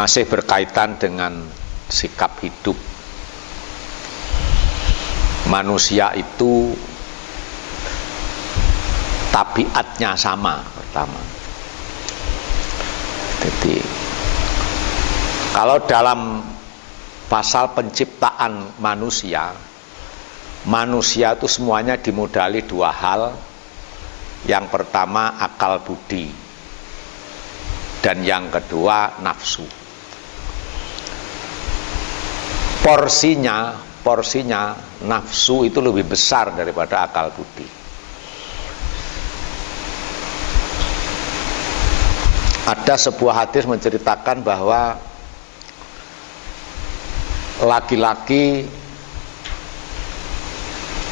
masih berkaitan dengan sikap hidup. Manusia itu tabiatnya sama pertama. Jadi kalau dalam pasal penciptaan manusia, manusia itu semuanya dimodali dua hal. Yang pertama akal budi, dan yang kedua nafsu. Porsinya nafsu itu lebih besar daripada akal budi. Ada sebuah hadis menceritakan bahwa laki-laki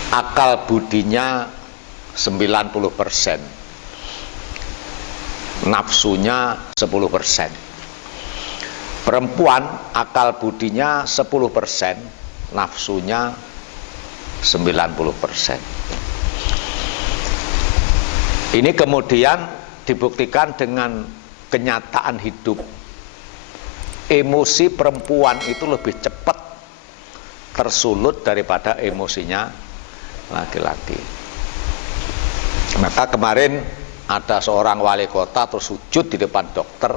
akal budinya 90%, nafsunya 10%. Perempuan akal budinya 10%, nafsunya 90%. Ini kemudian dibuktikan dengan kenyataan hidup. Emosi perempuan itu lebih cepat tersulut daripada emosinya laki-laki. Maka kemarin ada seorang wali kota terus sujud di depan dokter,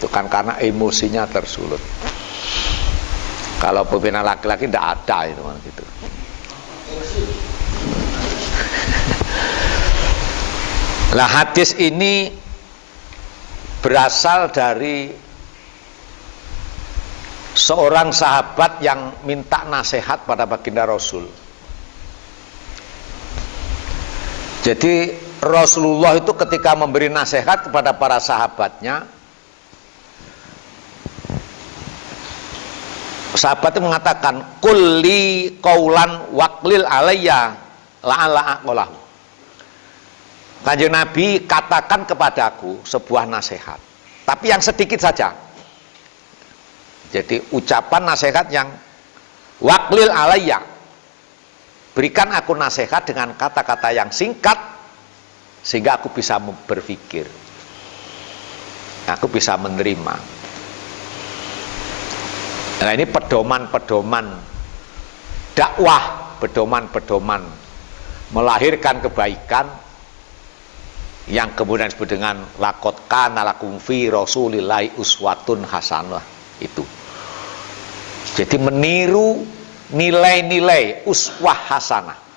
itu kan karena emosinya tersulut. Kalau pimpinan laki-laki tidak ada itu kan gitu. Nah, hadis ini berasal dari seorang sahabat yang minta nasihat pada baginda Rasul. Jadi Rasulullah itu ketika memberi nasihat kepada para sahabatnya, sahabat itu mengatakan, kulli qaulan waqlil alayya la'alla aqolahu. Kanjeng Nabi, katakan kepadaku sebuah nasihat, tapi yang sedikit saja. Jadi ucapan nasihat yang waqlil alayya, berikan aku nasihat dengan kata-kata yang singkat sehingga aku bisa berpikir, aku bisa menerima. Nah, ini pedoman-pedoman dakwah, pedoman-pedoman melahirkan kebaikan yang kemudian disebut dengan laqad kana lakum fi rasulillahi uswatun hasanah itu. Jadi meniru nilai-nilai uswah hasanah.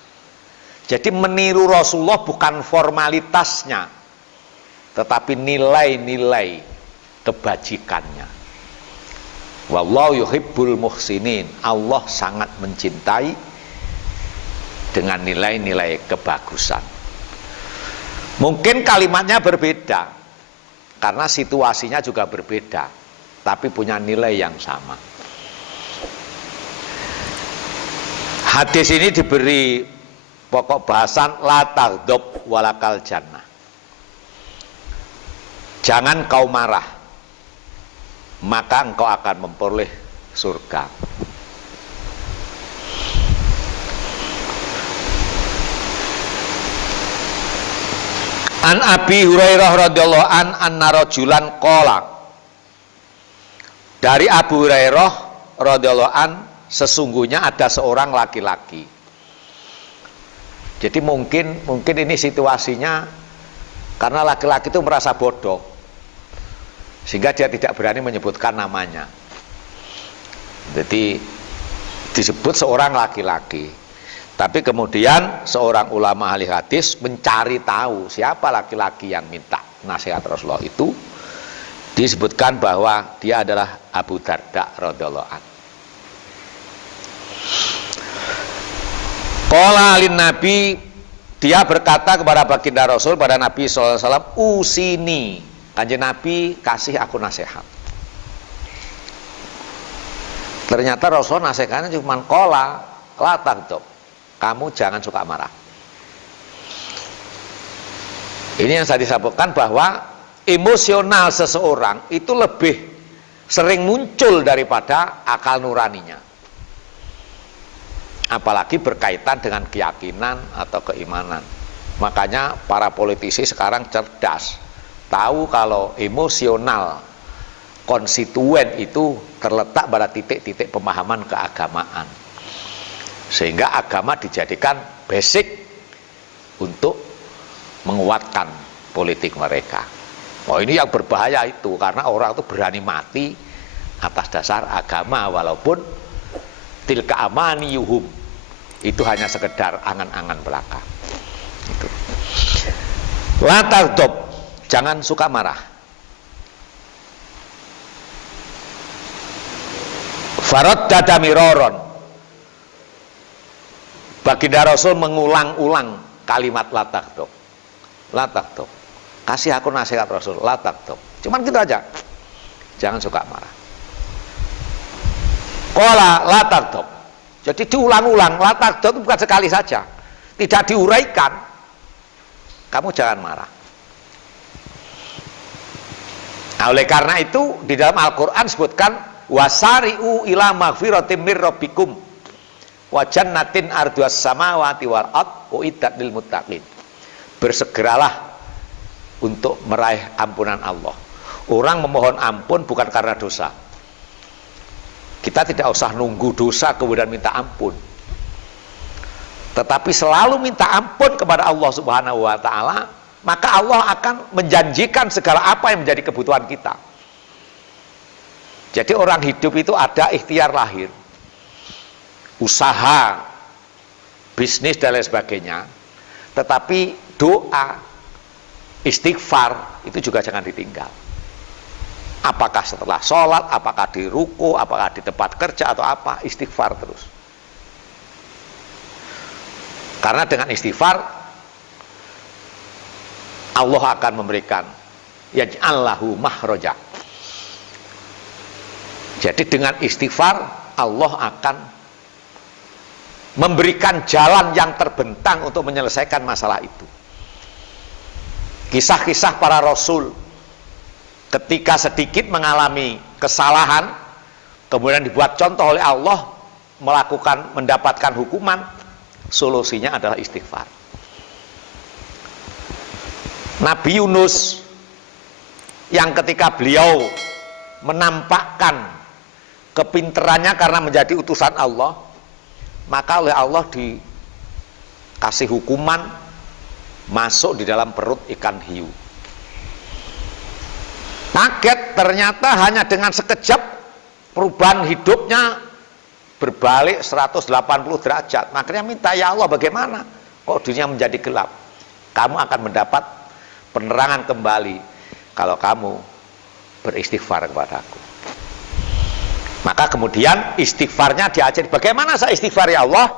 Jadi meniru Rasulullah bukan formalitasnya, tetapi nilai-nilai kebajikannya. Wallahu yuhibbul muhsinin. Allah sangat mencintai dengan nilai-nilai kebagusan. Mungkin kalimatnya berbeda karena situasinya juga berbeda, tapi punya nilai yang sama. Hadis ini diberi pokok bahasan la taghdab walakal jannah. Jangan kau marah, maka engkau akan memperoleh surga. An Abi Hurairah radhiyallahu anna rajulan qala. Dari Abu Hurairah radhiyallahu an, sesungguhnya ada seorang laki-laki. Jadi mungkin ini situasinya karena laki-laki itu merasa bodoh sehingga dia tidak berani menyebutkan namanya. Jadi disebut seorang laki-laki. Tapi kemudian seorang ulama ahli hadis mencari tahu siapa laki-laki yang minta nasihat Rasulullah itu. Disebutkan bahwa dia adalah Abu Darda radhiyallahu anhu. Qala lin Nabi, dia berkata kepada baginda Rasul, pada Nabi SAW, usini, kanjeng Nabi kasih aku nasihat. Ternyata Rasul nasihatnya cuma qala la taghdab, kamu jangan suka marah. Ini yang saya disebutkan bahwa emosional seseorang itu lebih sering muncul daripada akal nuraninya, apalagi berkaitan dengan keyakinan atau keimanan. Makanya para politisi sekarang cerdas, tahu kalau emosional konstituen itu terletak pada titik-titik pemahaman keagamaan, sehingga agama dijadikan basic untuk menguatkan politik mereka. Oh, ini yang berbahaya itu, karena orang itu berani mati atas dasar agama, walaupun tilka amaniyuhum, itu hanya sekedar angan-angan belaka. Itu. La taghdab, jangan suka marah. Faraddada miraron, baginda Rasul mengulang-ulang kalimat la taghdab. La taghdab. Kasih aku nasihat Rasul, la taghdab. Cuman gitu aja. Jangan suka marah. Qala la taghdab. Jadi diulang-ulang, la taghdab itu bukan sekali saja. Tidak diuraikan. Kamu jangan marah. Nah, oleh karena itu di dalam Al-Qur'an sebutkan wasari'u ila maghfiratin mir rabbikum wa jannatin arduas samawati wal ard uiddat lil muttaqin. Bersegeralah untuk meraih ampunan Allah. Orang memohon ampun bukan karena dosa. Kita tidak usah nunggu dosa kemudian minta ampun, tetapi selalu minta ampun kepada Allah Subhanahu wa ta'ala, maka Allah akan menjanjikan segala apa yang menjadi kebutuhan kita. Jadi orang hidup itu ada ikhtiar lahir, usaha, bisnis dan lain sebagainya, tetapi doa, istighfar itu juga jangan ditinggal. Apakah setelah sholat, apakah di ruku, apakah di tempat kerja atau apa, istighfar terus. Karena dengan istighfar Allah akan memberikan yaj'allahu mahroja. Jadi dengan istighfar Allah akan memberikan jalan yang terbentang untuk menyelesaikan masalah itu. Kisah-kisah para rasul ketika sedikit mengalami kesalahan, kemudian dibuat contoh oleh Allah, mendapatkan hukuman, solusinya adalah istighfar. Nabi Yunus yang ketika beliau menampakkan kepinterannya karena menjadi utusan Allah, maka oleh Allah dikasih hukuman masuk di dalam perut ikan hiu. Kaget, ternyata hanya dengan sekejap perubahan hidupnya berbalik 180 derajat. Makanya minta, ya Allah, bagaimana kok dunia menjadi gelap? Kamu akan mendapat penerangan kembali kalau kamu beristighfar kepadaku. Maka kemudian istighfarnya diajari. Bagaimana saya istighfar, ya Allah?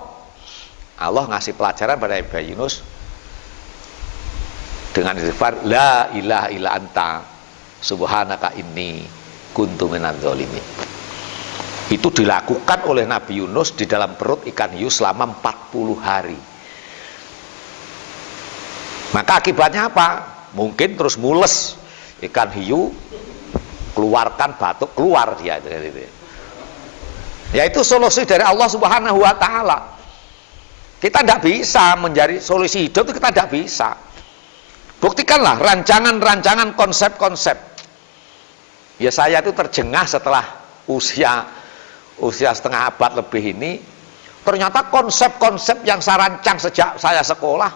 Allah ngasih pelajaran pada Nabi Yunus dengan istighfar, la ilaha illa anta subhanaka inni kuntu minadz dzalimin. Itu dilakukan oleh Nabi Yunus di dalam perut ikan hiu selama 40 hari. Maka akibatnya apa? Mungkin terus mules ikan hiu, keluarkan batuk, keluar dia. Yaitu solusi dari Allah Subhanahu wa ta'ala. Kita tidak bisa menjadi solusi hidup, itu kita tidak bisa. Buktikanlah rancangan-rancangan konsep-konsep. Ya, saya itu terjengah setelah usia setengah abad lebih ini. Ternyata konsep-konsep yang saya rancang sejak saya sekolah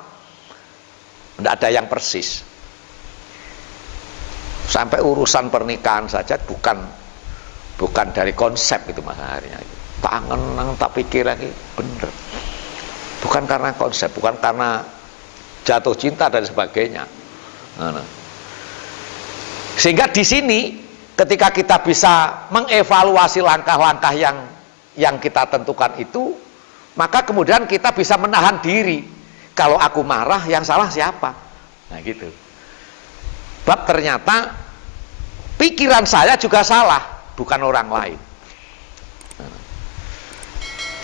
tidak ada yang persis. Sampai urusan pernikahan saja bukan dari konsep itu masalahnya. Tak ngenang, tak pikir lagi, bener. Bukan karena konsep, bukan karena jatuh cinta dan sebagainya. Sehingga di sini ketika kita bisa mengevaluasi langkah-langkah yang kita tentukan itu, maka kemudian kita bisa menahan diri. Kalau aku marah, yang salah siapa? Nah gitu. Sebab ternyata pikiran saya juga salah, bukan orang lain.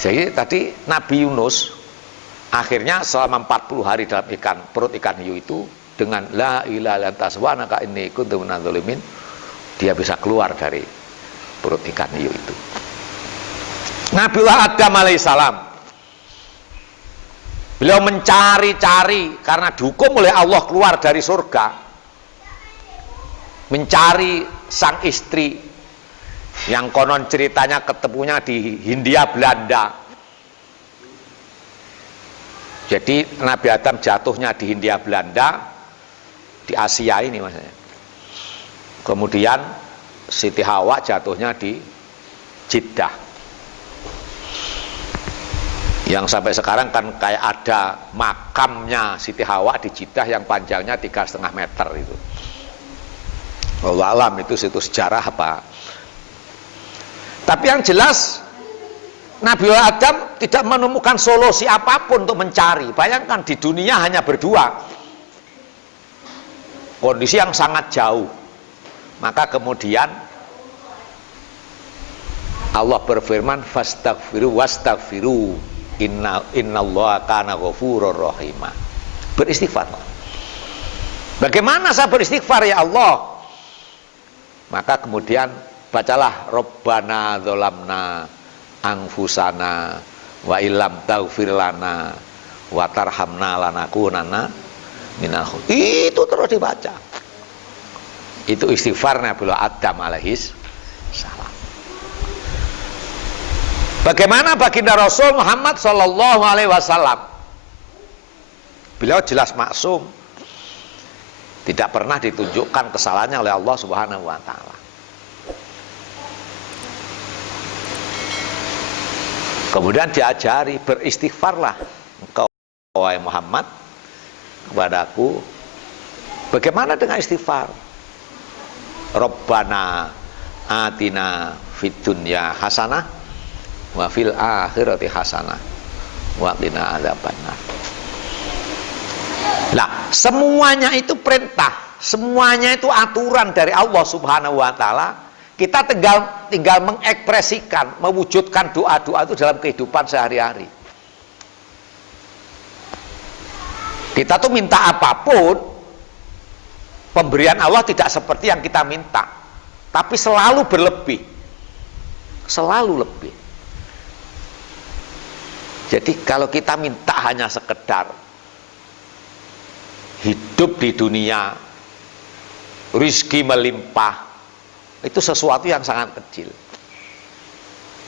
Jadi tadi Nabi Yunus akhirnya selama 40 hari dalam perut ikan hiu itu, dengan la ilaha illa anta subhanaka inni kuntu minadz dzalimin, dia bisa keluar dari perut ikan hiu itu. Nabiullah Adam alaihissalam, beliau mencari-cari karena dihukum oleh Allah keluar dari surga, mencari sang istri yang konon ceritanya ketemunya di Hindia Belanda. Jadi Nabi Adam jatuhnya di Hindia Belanda, di Asia ini maksudnya. Kemudian Siti Hawa jatuhnya di Jeddah. Yang sampai sekarang kan kayak ada makamnya Siti Hawa di Jeddah yang panjangnya 3,5 meter itu. Wallahu alam itu situ sejarah apa. Tapi yang jelas Nabi Adam tidak menemukan solusi apapun untuk mencari. Bayangkan di dunia hanya berdua. Kondisi yang sangat jauh. Maka kemudian Allah berfirman, fastaghfiru wastaghfiru innallaha kana ghafurur rahima. Beristighfar. Bagaimana saya beristighfar ya Allah? Maka kemudian bacalah Rabbana dzalamna anfusana wa illam taghfir lana wa tarhamna lanakunanna minal khosirin. Itu terus dibaca. Itu istighfar Nabi Adam alaihis salam. Bagaimana baginda Rasul Muhammad sallallahu alaihi wasallam? Beliau jelas maksum. Tidak pernah ditunjukkan kesalahannya oleh Allah Subhanahu wa taala. Kemudian diajari, beristighfarlah engkau wahai Muhammad kepadaku. Bagaimana dengan istighfar? Rabbana atina fid dunya hasanah wa fil akhirati hasanah wa qina adzabannar. Nah, semuanya itu perintah, semuanya itu aturan dari Allah Subhanahu wa taala. Kita tinggal mengekspresikan, mewujudkan doa-doa itu dalam kehidupan sehari-hari. Kita tuh minta apapun, pemberian Allah tidak seperti yang kita minta, tapi selalu berlebih, selalu lebih. Jadi kalau kita minta hanya sekedar hidup di dunia, rizki melimpah, itu sesuatu yang sangat kecil.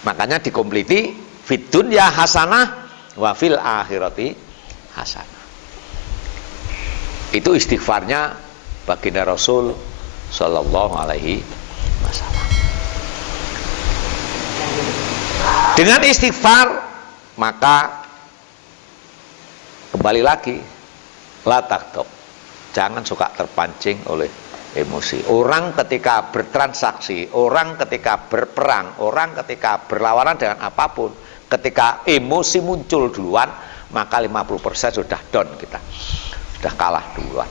Makanya dikompleti fid dunya hasanah wa fil akhirati hasanah. Itu istighfarnya baginda Rasul sallallahu alaihi wasallam. Dengan istighfar maka kembali lagi la taghdab. Jangan suka terpancing oleh emosi. Orang ketika bertransaksi, orang ketika berperang, orang ketika berlawanan dengan apapun, ketika emosi muncul duluan, maka 50% sudah down kita. Sudah kalah duluan.